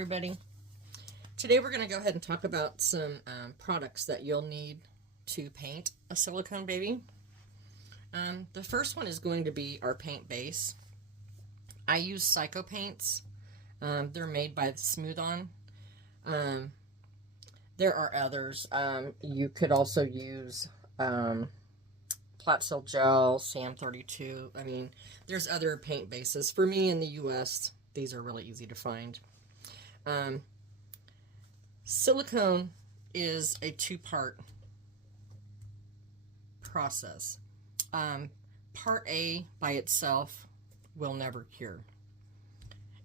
everybody. Today we're going to go ahead and talk about some products that you'll need to paint a silicone baby. The first one is going to be our paint base. I use Psycho paints. They're made by Smooth On. There are others. You could also use Platsil Gel, Sam 32. I mean, there's other paint bases. For me in the US, these are really easy to find. Silicone is a two-part process. Part A by itself will never cure,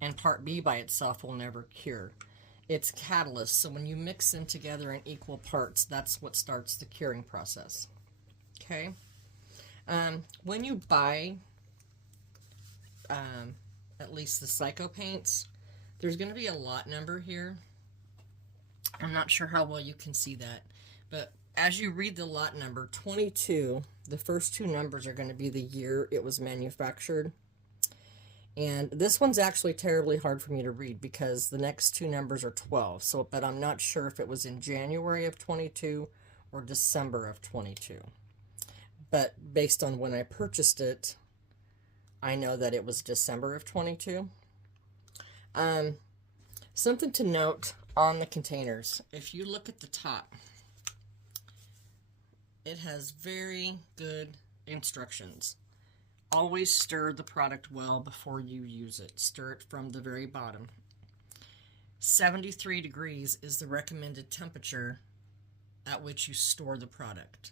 and part B by itself will never cure. It's catalyst, so when you mix them together in equal parts, that's what starts the curing process. Okay? When you buy at least the Psycho paints, there's going to be a lot number here. I'm not sure how well you can see that, but as you read the lot number, 22, the first two numbers are going to be the year it was manufactured. And this one's actually terribly hard for me to read because the next two numbers are 12. So, but I'm not sure if it was in January of 22 or December of 22. But based on when I purchased it, I know that it was December of 22. Something to note on the containers. If you look at the top, it has very good instructions. Always stir the product well before you use it. Stir it from the very bottom. 73 degrees is the recommended temperature at which you store the product.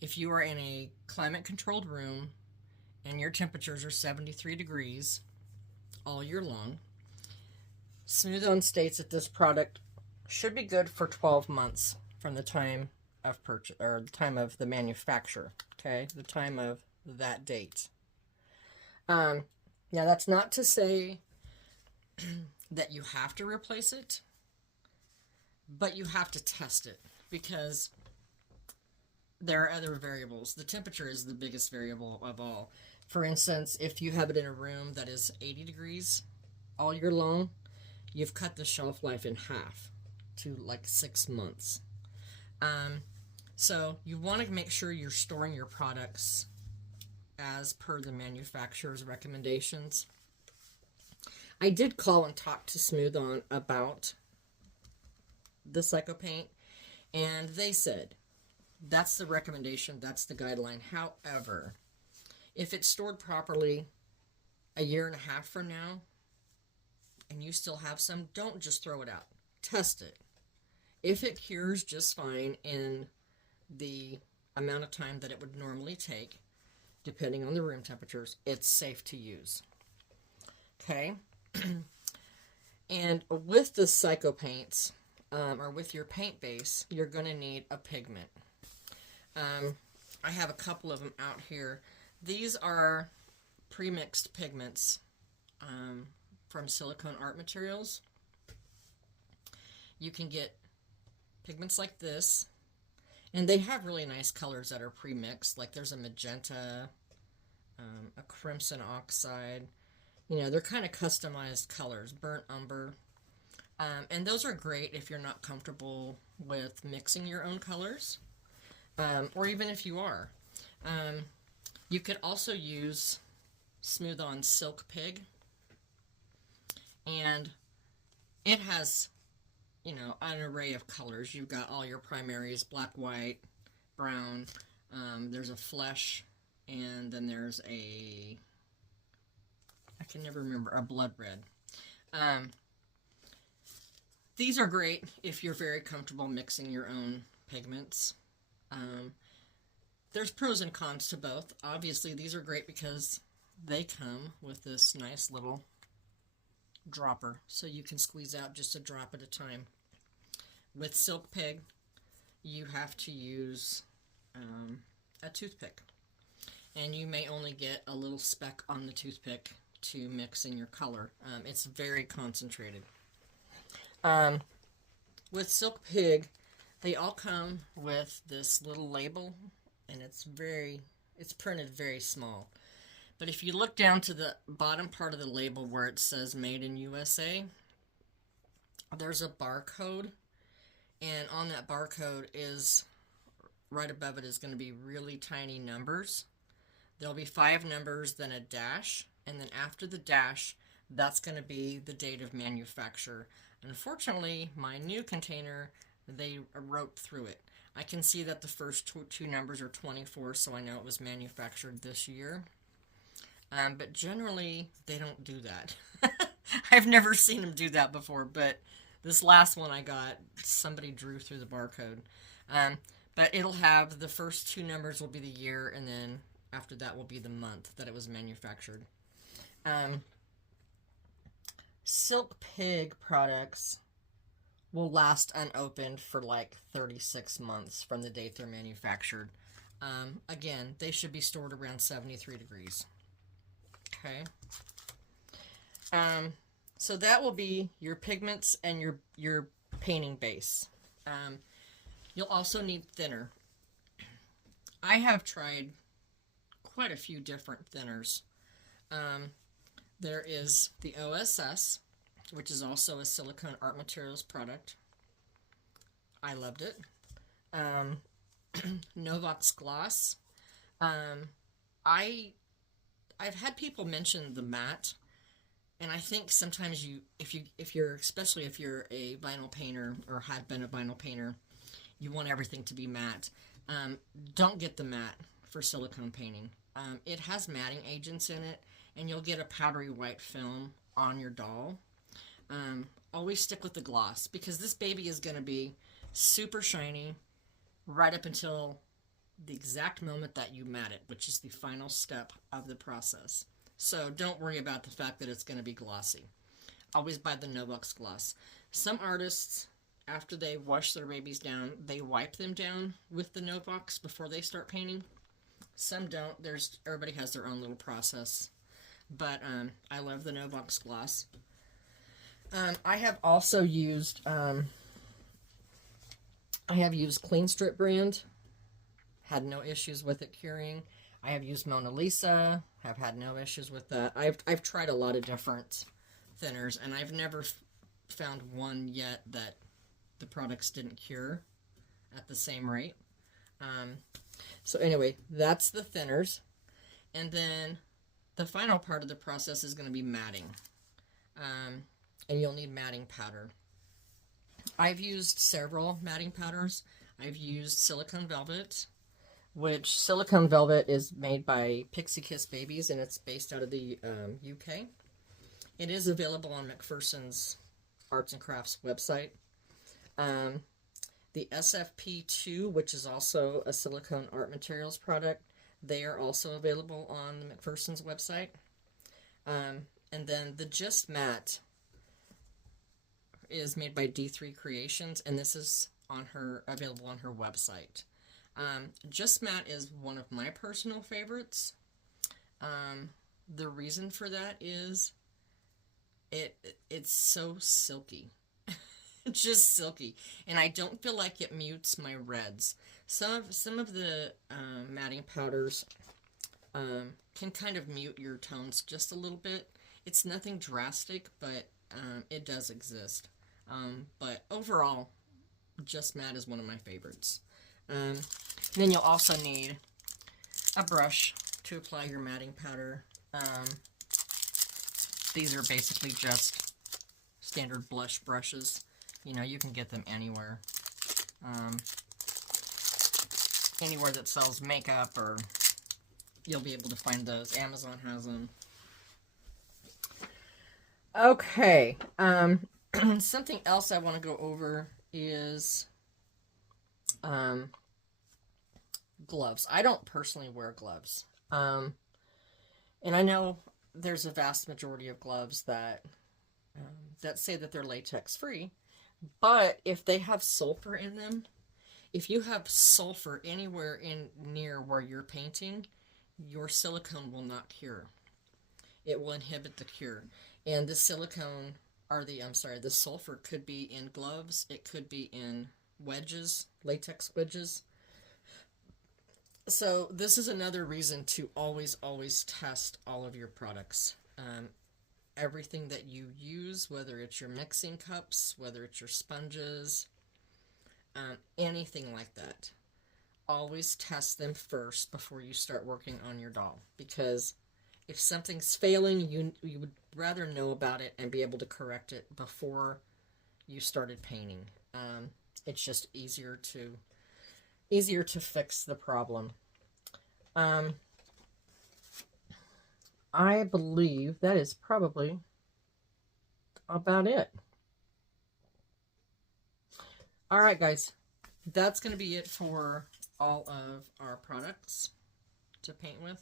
If you are in a climate-controlled room and your temperatures are 73 degrees all year long, Smooth On states that this product should be good for 12 months from the time of purchase, or the time of the manufacture, okay? The time of that date. Now, that's not to say that you have to replace it, but you have to test it because there are other variables. The temperature is the biggest variable of all. For instance, if you have it in a room that is 80 degrees all year long, you've cut the shelf life in half to like 6 months. So you want to make sure you're storing your products as per the manufacturer's recommendations. I did call and talk to Smooth On about the Psycho paint, and they said that's the recommendation, that's the guideline. However, if it's stored properly a year and a half from now, and you still have some, don't just throw it out. Test it. If it cures just fine in the amount of time that it would normally take, depending on the room temperatures, it's safe to use. Okay? And with the Psycho paints, or with your paint base, you're going to need a pigment. I have a couple of them out here. These are pre-mixed pigments from Silicone Art Materials. You can get pigments like this, and they have really nice colors that are pre-mixed. Like there's a magenta, a crimson oxide. You know, they're kind of customized colors, burnt umber. And those are great if you're not comfortable with mixing your own colors, or even if you are. You could also use Smooth On Silk Pig, and it has, you know, an array of colors. You've got all your primaries, black, white, brown. There's a flesh, and then there's a, I can never remember, a blood red. These are great if you're very comfortable mixing your own pigments. There's pros and cons to both. Obviously, these are great because they come with this nice little dropper, so you can squeeze out just a drop at a time. With Silk Pig, you have to use a toothpick, and you may only get a little speck on the toothpick to mix in your color. It's very concentrated. With Silk Pig, they all come with this little label, and it's printed very small. But if you look down to the bottom part of the label where it says Made in USA, there's a barcode, and on that barcode is, right above it is going to be really tiny numbers. There'll be 5 numbers, then a dash, and then after the dash, that's going to be the date of manufacture. Unfortunately, my new container, they wrote through it. I can see that the first two numbers are 24, so I know it was manufactured this year. But generally, they don't do that. I've never seen them do that before, but this last one I got, somebody drew through the barcode. But it'll have, the first 2 numbers will be the year, and then after that will be the month that it was manufactured. Silk Pig products will last unopened for like 36 months from the date they're manufactured. Again, they should be stored around 73 degrees. Okay. So that will be your pigments and your painting base. You'll also need thinner. I have tried quite a few different thinners. There is the OSS, which is also a silicone art materials product. I loved it. Novox Gloss. I've had people mention the matte, and I think sometimes especially if you're a vinyl painter or had been a vinyl painter, you want everything to be matte. Don't get the matte for silicone painting. It has matting agents in it, and you'll get a powdery white film on your doll. Always stick with the gloss, because this baby is going to be super shiny right up until the exact moment that you matte it, which is the final step of the process. So don't worry about the fact that it's going to be glossy. Always buy the Novox Gloss. Some artists, after they wash their babies down, they wipe them down with the Novox before they start painting. Some don't. Everybody has their own little process. But I love the Novox Gloss. I have also used Clean Strip brand. Had no issues with it curing. I have used Mona Lisa. Have had no issues with that. I've tried a lot of different thinners, and I've never found one yet that the products didn't cure at the same rate. So anyway, that's the thinners. And then the final part of the process is going to be matting. And you'll need matting powder. I've used several matting powders. I've used Silicone Velvet, which Silicone Velvet is made by Pixie Kiss Babies, and it's based out of the UK. It is available on McPherson's Arts and Crafts website. The SFP2, which is also a silicone art materials product, they are also available on the McPherson's website. And then the Just Matte is made by D3 Creations, and this is available on her website. Just Matte is one of my personal favorites. The reason for that is it's so silky. It's just silky, and I don't feel like it mutes my reds. Some of the matting powders can kind of mute your tones just a little bit. It's nothing drastic, but it does exist. But overall, Just Matte is one of my favorites. Then you'll also need a brush to apply your matting powder. These are basically just standard blush brushes. You know, you can get them anywhere. Anywhere that sells makeup, or you'll be able to find those. Amazon has them. Okay. Something else I want to go over is gloves. I don't personally wear gloves. And I know there's a vast majority of gloves that say that they're latex free, but if they have sulfur in them, if you have sulfur anywhere near where you're painting, your silicone will not cure. It will inhibit the cure. And the the sulfur could be in gloves, it could be in wedges, latex wedges. So this is another reason to always test all of your products. everything that you use, whether it's your mixing cups, whether it's your sponges, anything like that. Always test them first before you start working on your doll, because if something's failing, you would rather know about it and be able to correct it before you started painting. It's just easier to fix the problem. I believe that is probably about it. All right, guys, that's going to be it for all of our products to paint with.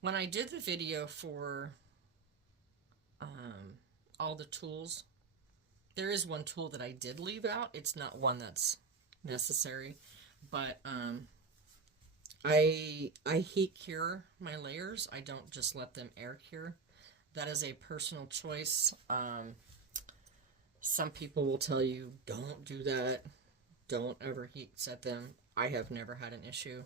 When I did the video for all the tools, there is one tool that I did leave out. It's not one that's necessary, but I heat cure my layers. I don't just let them air cure. That is a personal choice. Some people will tell you, don't do that. Don't ever heat set them. I have never had an issue.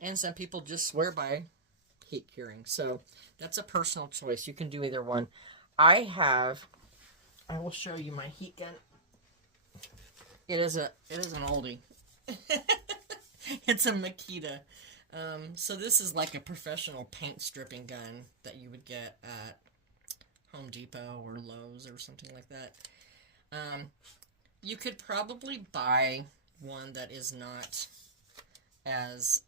And some people just swear by heat curing. So that's a personal choice. You can do either one. I will show you my heat gun. It is an oldie. It's a Makita. So this is like a professional paint stripping gun that you would get at Home Depot or Lowe's or something like that. You could probably buy one that is not as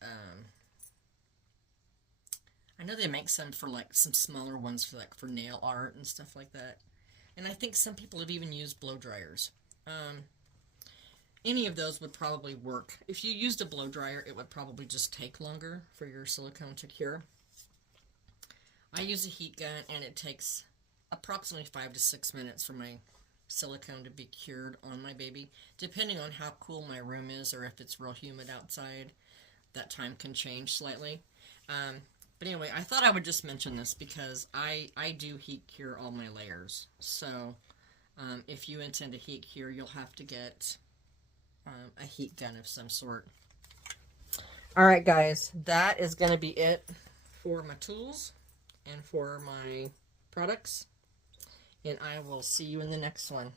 I know they make some for like some smaller ones for like for nail art and stuff like that. And I think some people have even used blow dryers. Any of those would probably work. If you used a blow dryer, it would probably just take longer for your silicone to cure. I use a heat gun, and it takes approximately 5 to 6 minutes for my silicone to be cured on my baby. Depending on how cool my room is or if it's real humid outside, that time can change slightly. But anyway, I thought I would just mention this because I do heat cure all my layers. So if you intend to heat cure, you'll have to get a heat gun of some sort. Alright guys, that is going to be it for my tools and for my products. And I will see you in the next one.